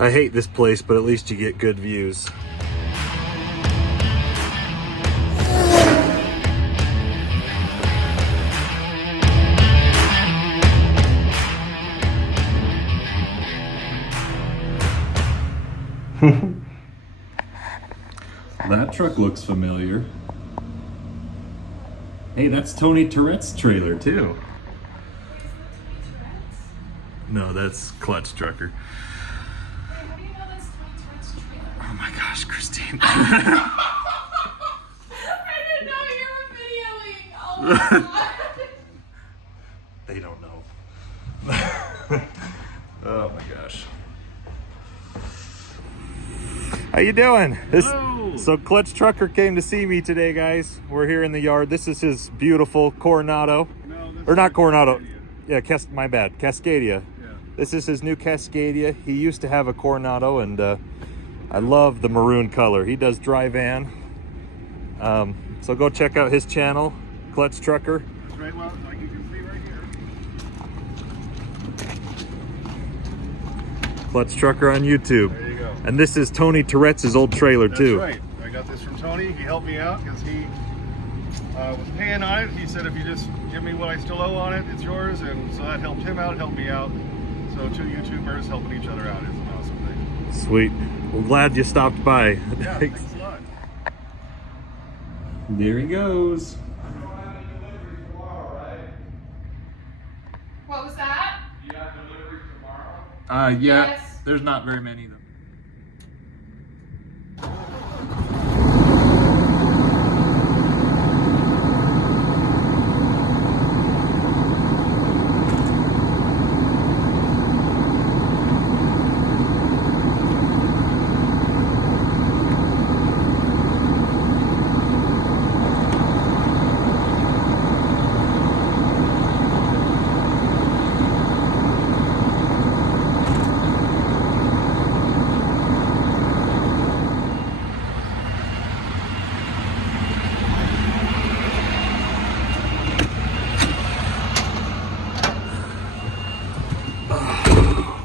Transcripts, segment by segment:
I hate this place, but at least you get good views. That truck looks familiar. Hey, that's Tony Tourette's trailer too. No, that's Clutch Trucker. How do you know that's Tony Tourette's trailer? Oh my gosh, Christine. I didn't know you were videoing. Oh my god. They don't know. Oh my gosh. How you doing? So Clutch Trucker came to see me today, guys. We're here in the yard. This is his beautiful Coronado. Or not Coronado. Yeah, my bad. Cascadia. Yeah. This is his new Cascadia. He used to have a Coronado, and I love the maroon color. He does dry van. So go check out his channel, Clutch Trucker. That's right, well, like you can see right here. Clutch Trucker on YouTube. There you go. And this is Tony Tourette's old trailer too. That's right. I got this from Tony. He helped me out because he was paying on it. He said, if you just give me what I still owe on it, it's yours. And so that helped him out, helped me out. So two YouTubers helping each other out is an awesome thing. Sweet. Well, glad you stopped by. Yeah, thanks a lot. There he goes. What was that? You have delivery tomorrow? Yeah. Yes. There's not very many though.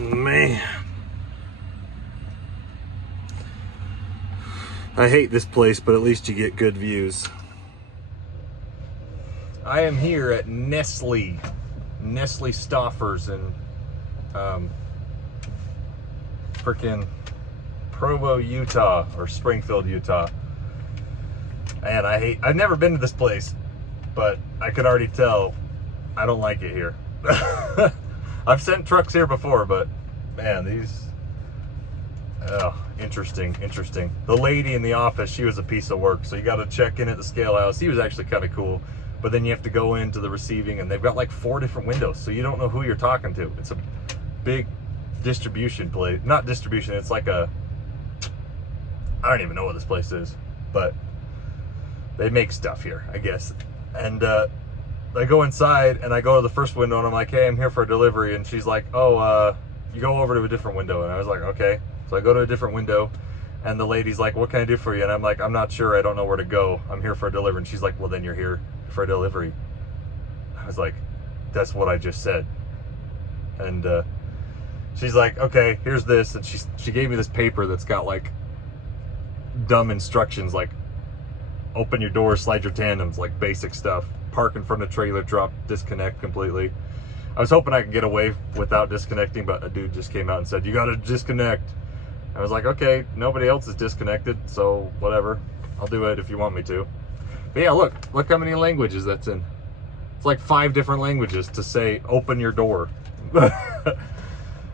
Man, I hate this place, but at least you get good views. I am here at Nestle Stoffers in frickin' Provo, Utah, or Springfield, Utah. And I've never been to this place, but I could already tell I don't like it here. I've sent trucks here before, but man, these, interesting. The lady in the office, she was a piece of work. So you got to check in at the scale house. He was actually kind of cool, but then you have to go into the receiving, and they've got like 4 different windows, so you don't know who you're talking to. It's a big distribution place. Not distribution, it's like I don't even know what this place is, but they make stuff here, I guess. And I go inside and I go to the first window and I'm like, hey, I'm here for a delivery. And she's like, oh, you go over to a different window. And I was like, okay. So I go to a different window and the lady's like, what can I do for you? And I'm like, I'm not sure. I don't know where to go. I'm here for a delivery. And she's like, well, then you're here for a delivery. I was like, that's what I just said. And she's like, okay, here's this. And she gave me this paper that's got like dumb instructions, like open your doors, slide your tandems, like basic stuff. Park in front of trailer, drop, disconnect completely. I was hoping I could get away without disconnecting, but a dude just came out and said, you gotta disconnect. I was like, okay, nobody else is disconnected, so whatever. I'll do it if you want me to. But yeah, look how many languages that's in. It's like 5 different languages to say, open your door.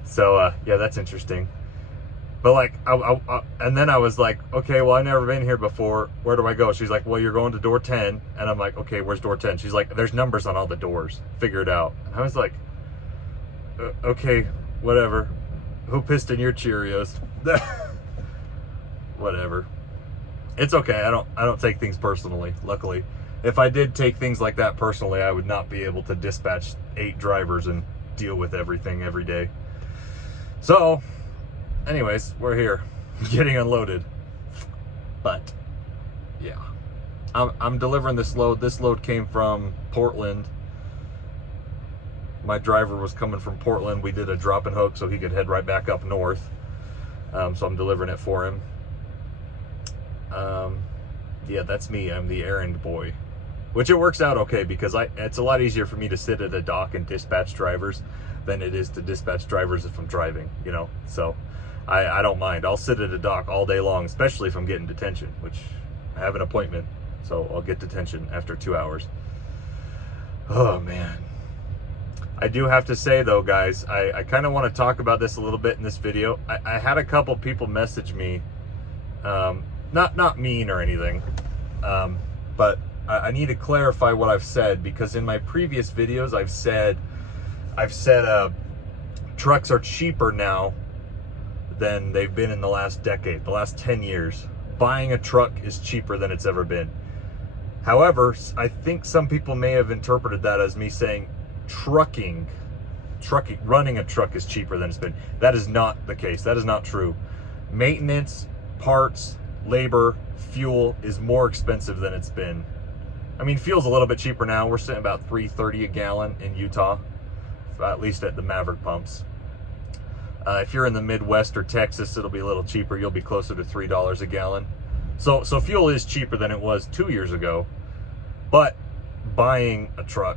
So yeah, that's interesting. But like, and then I was like, okay, well, I've never been here before. Where do I go? She's like, well, you're going to door 10. And I'm like, okay, where's door 10? She's like, there's numbers on all the doors. Figure it out. And I was like, okay, whatever. Who pissed in your Cheerios? Whatever. It's okay. I don't take things personally, luckily. If I did take things like that personally, I would not be able to dispatch 8 drivers and deal with everything every day. So anyways, we're here getting unloaded. But yeah, I'm delivering this load. This load came from Portland. My driver was coming from Portland. We did a drop and hook so he could head right back up north. So I'm delivering it for him. Yeah, that's me. I'm the errand boy, which it works out okay because it's a lot easier for me to sit at a dock and dispatch drivers than it is to dispatch drivers if I'm driving, you know. So I don't mind. I'll sit at a dock all day long, especially if I'm getting detention, which I have an appointment, so I'll get detention after 2 hours. Oh man. I do have to say though, guys, I kind of want to talk about this a little bit in this video. I had a couple people message me, not mean or anything, but I need to clarify what I've said, because in my previous videos I've said trucks are cheaper now than they've been in the last decade, the last 10 years. Buying a truck is cheaper than it's ever been. However, I think some people may have interpreted that as me saying running a truck is cheaper than it's been. That is not the case. That is not true. Maintenance, parts, labor, fuel is more expensive than it's been. I mean, fuel's a little bit cheaper now. We're sitting about $3.30 a gallon in Utah, at least at the Maverick pumps. If you're in the Midwest or Texas, it'll be a little cheaper. You'll be closer to $3 a gallon. So fuel is cheaper than it was 2 years ago, but buying a truck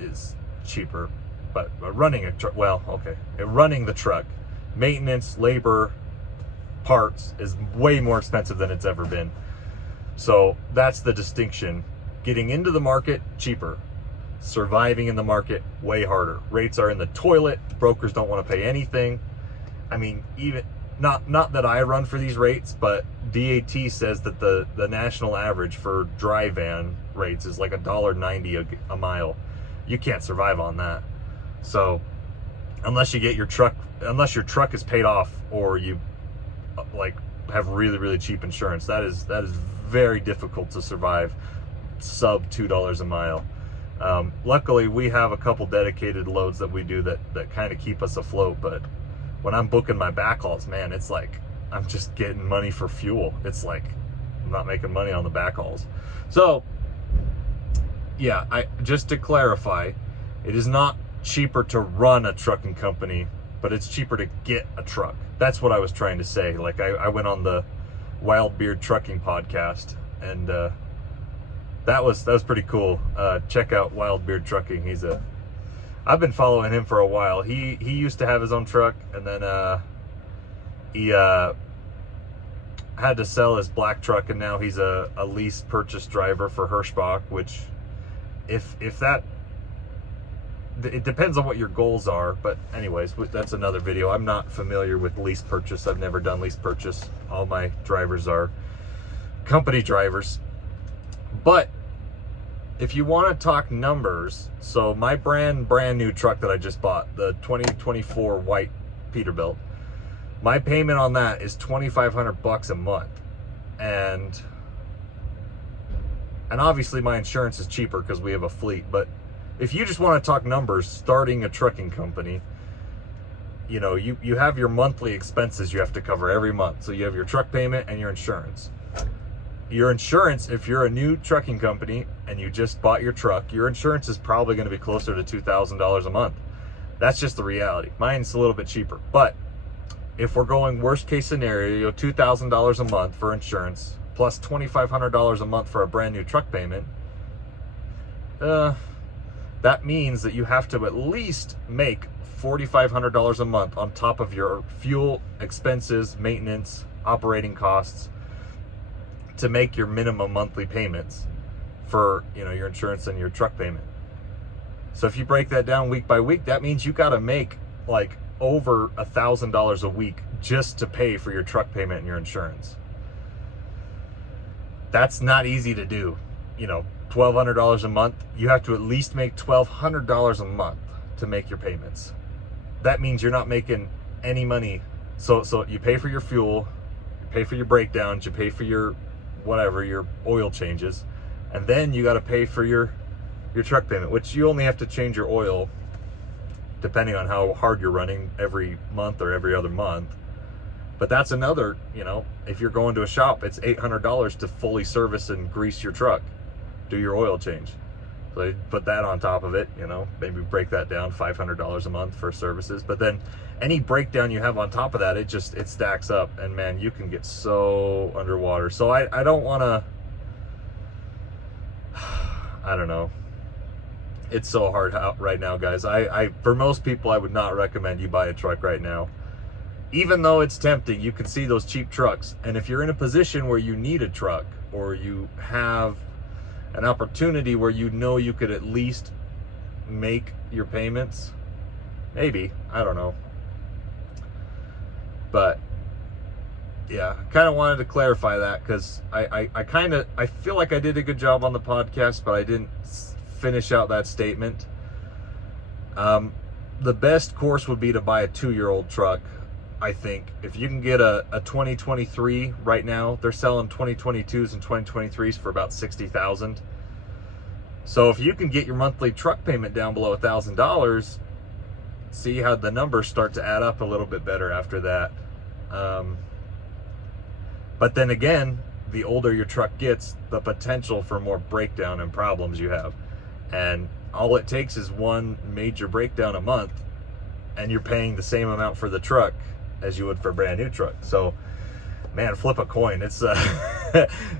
is cheaper. But running a truck, well, okay, running the truck, maintenance, labor, parts is way more expensive than it's ever been. So that's the distinction. Getting into the market, cheaper. Surviving in the market, way harder. Rates are in the toilet. Brokers don't want to pay anything. I mean, even not that I run for these rates, but DAT says that the national average for dry van rates is like $1.90 a mile. You can't survive on that. So unless you get your truck, unless your truck is paid off or you like have really, really cheap insurance, that is very difficult to survive sub $2 a mile. Luckily we have a couple dedicated loads that we do that kind of keep us afloat, but when I'm booking my backhauls, man, it's like I'm just getting money for fuel. It's like I'm not making money on the backhauls. So yeah, just to clarify, it is not cheaper to run a trucking company, but it's cheaper to get a truck. That's what I was trying to say. Like I went on the Wild Beard Trucking podcast, and that was pretty cool. Check out Wild Beard Trucking. I've been following him for a while. He used to have his own truck, and then he had to sell his black truck, and now he's a lease purchase driver for Hirschbach, which it depends on what your goals are. But anyways, that's another video. I'm not familiar with lease purchase. I've never done lease purchase. All my drivers are company drivers. But if you want to talk numbers, so my brand new truck that I just bought, the 2024 white Peterbilt, my payment on that is $2,500 a month, and obviously my insurance is cheaper because we have a fleet. But if you just want to talk numbers, starting a trucking company, you know, you have your monthly expenses you have to cover every month. So you have your truck payment and your insurance. Your insurance, if you're a new trucking company and you just bought your truck, your insurance is probably going to be closer to $2,000 a month. That's just the reality. Mine's a little bit cheaper. But if we're going worst case scenario, $2,000 a month for insurance, plus $2,500 a month for a brand new truck payment, that means that you have to at least make $4,500 a month on top of your fuel expenses, maintenance, operating costs, to make your minimum monthly payments for, you know, your insurance and your truck payment. So if you break that down week by week, that means you got to make like over $1,000 a week just to pay for your truck payment and your insurance. That's not easy to do. You know, $1,200 a month, you have to at least make $1,200 a month to make your payments. That means you're not making any money. So you pay for your fuel, you pay for your breakdowns, you pay for your whatever, your oil changes, and then you got to pay for your truck payment, which you only have to change your oil depending on how hard you're running every month or every other month. But that's another, you know, if you're going to a shop, it's $800 to fully service and grease your truck, do your oil change. So they put that on top of it, you know, maybe break that down, $500 a month for services. But then any breakdown you have on top of that, it stacks up, and man, you can get so underwater. So I don't want to, I don't know. It's so hard out right now, guys. For most people, I would not recommend you buy a truck right now. Even though it's tempting, you can see those cheap trucks. And if you're in a position where you need a truck, or you have an opportunity where you know you could at least make your payments, maybe, I don't know. But yeah, I kind of wanted to clarify that, because I feel like I did a good job on the podcast, but I didn't finish out that statement. The best course would be to buy a 2-year-old truck. I think if you can get a 2023 right now, they're selling 2022s and 2023s for about $60,000. So if you can get your monthly truck payment down below $1,000, see how the numbers start to add up a little bit better after that. But then again, the older your truck gets, the potential for more breakdown and problems you have. And all it takes is one major breakdown a month, and you're paying the same amount for the truck as you would for a brand new truck. So man, flip a coin. It's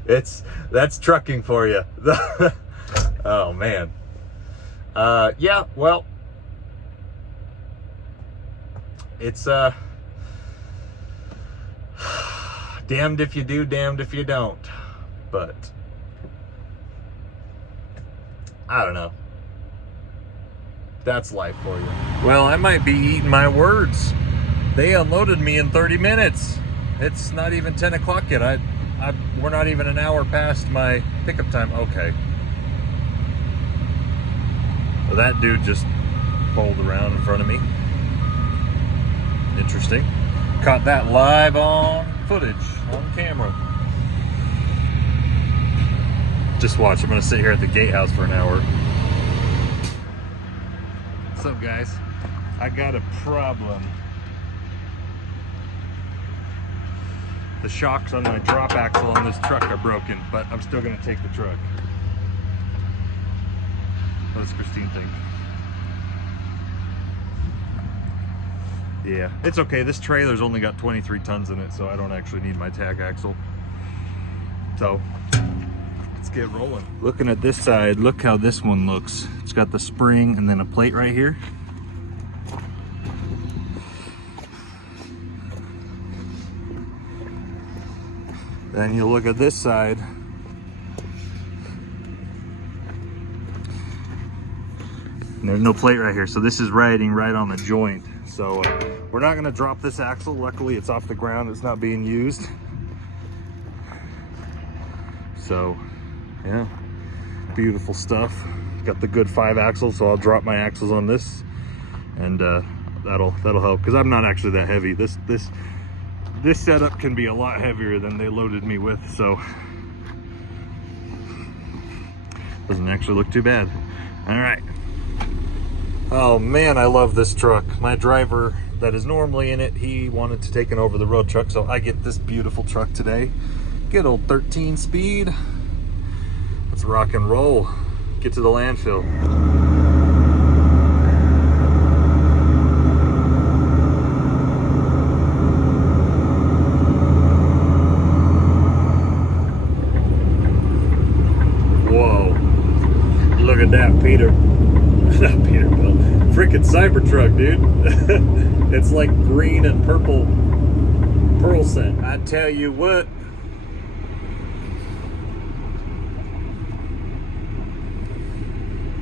that's trucking for you. Oh man. Yeah, well, it's damned if you do, damned if you don't. But I don't know. That's life for you. Well, I might be eating my words. They unloaded me in 30 minutes. It's not even 10 o'clock yet. We're not even an hour past my pickup time. Okay. Well, that dude just pulled around in front of me. Interesting. Caught that live on footage, on camera. Just watch. I'm going to sit here at the gatehouse for an hour. What's up, guys? I got a problem. The shocks on my drop axle on this truck are broken, but I'm still going to take the truck. What does Christine think? Yeah, it's okay. This trailer's only got 23 tons in it, so I don't actually need my tag axle. So, let's get rolling. Looking at this side, look how this one looks. It's got the spring and then a plate right here. Then you look at this side. And there's no plate right here, so this is riding right on the joint. So we're not going to drop this axle. Luckily, it's off the ground. It's not being used. So, yeah, beautiful stuff. Got the good 5 axles, so I'll drop my axles on this, and that'll help, because I'm not actually that heavy. This setup can be a lot heavier than they loaded me with, so doesn't actually look too bad. All right. Oh man, I love this truck. My driver that is normally in it, he wanted to take an over-the-road truck, so I get this beautiful truck today. Good old 13 speed. Let's rock and roll. Get to the landfill. Look at that, Peter. Not Peterbilt. Freaking Cybertruck, dude. It's like green and purple pearl scent. I tell you what.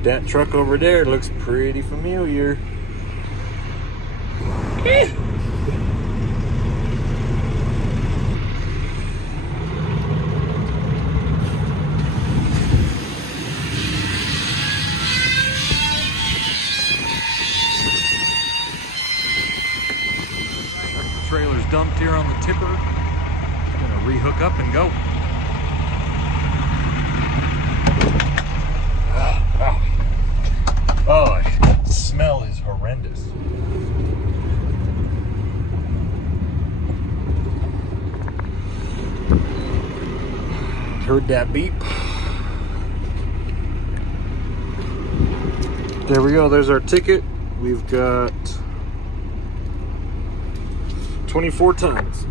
That truck over there looks pretty familiar. Trailer's dumped here on the tipper. Gonna rehook up and go. Oh, the smell is horrendous. Heard that beep. There we go. There's our ticket. We've got 24 tons.